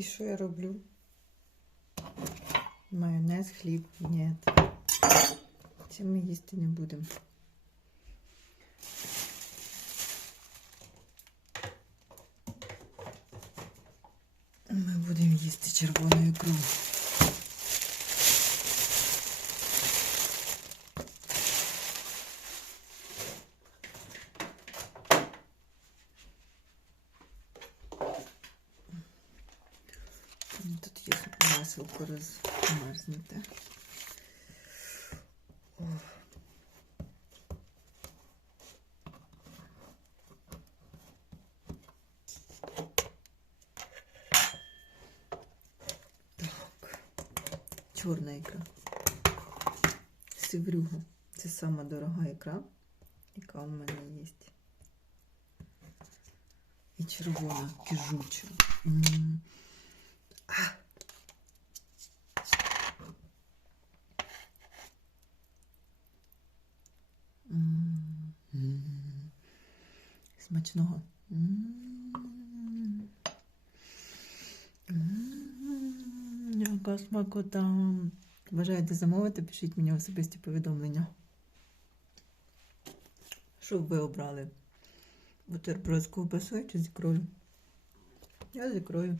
І що я роблю? Майонез, хліб. Ні. Це ми їсти не будемо. Ми будемо їсти червону ікру. Маселко розмерзнуте. Так. Чорна ікра. Севрюга. Це сама дорога ікра, яка у мене є. І червона, кижуча. М. Смачного. Яка смакота. Бажаєте замовити, пишіть мені особисті повідомлення. Що б ви обрали? Бутерброд з ковбасою чи з ікрою? Я з ікрою.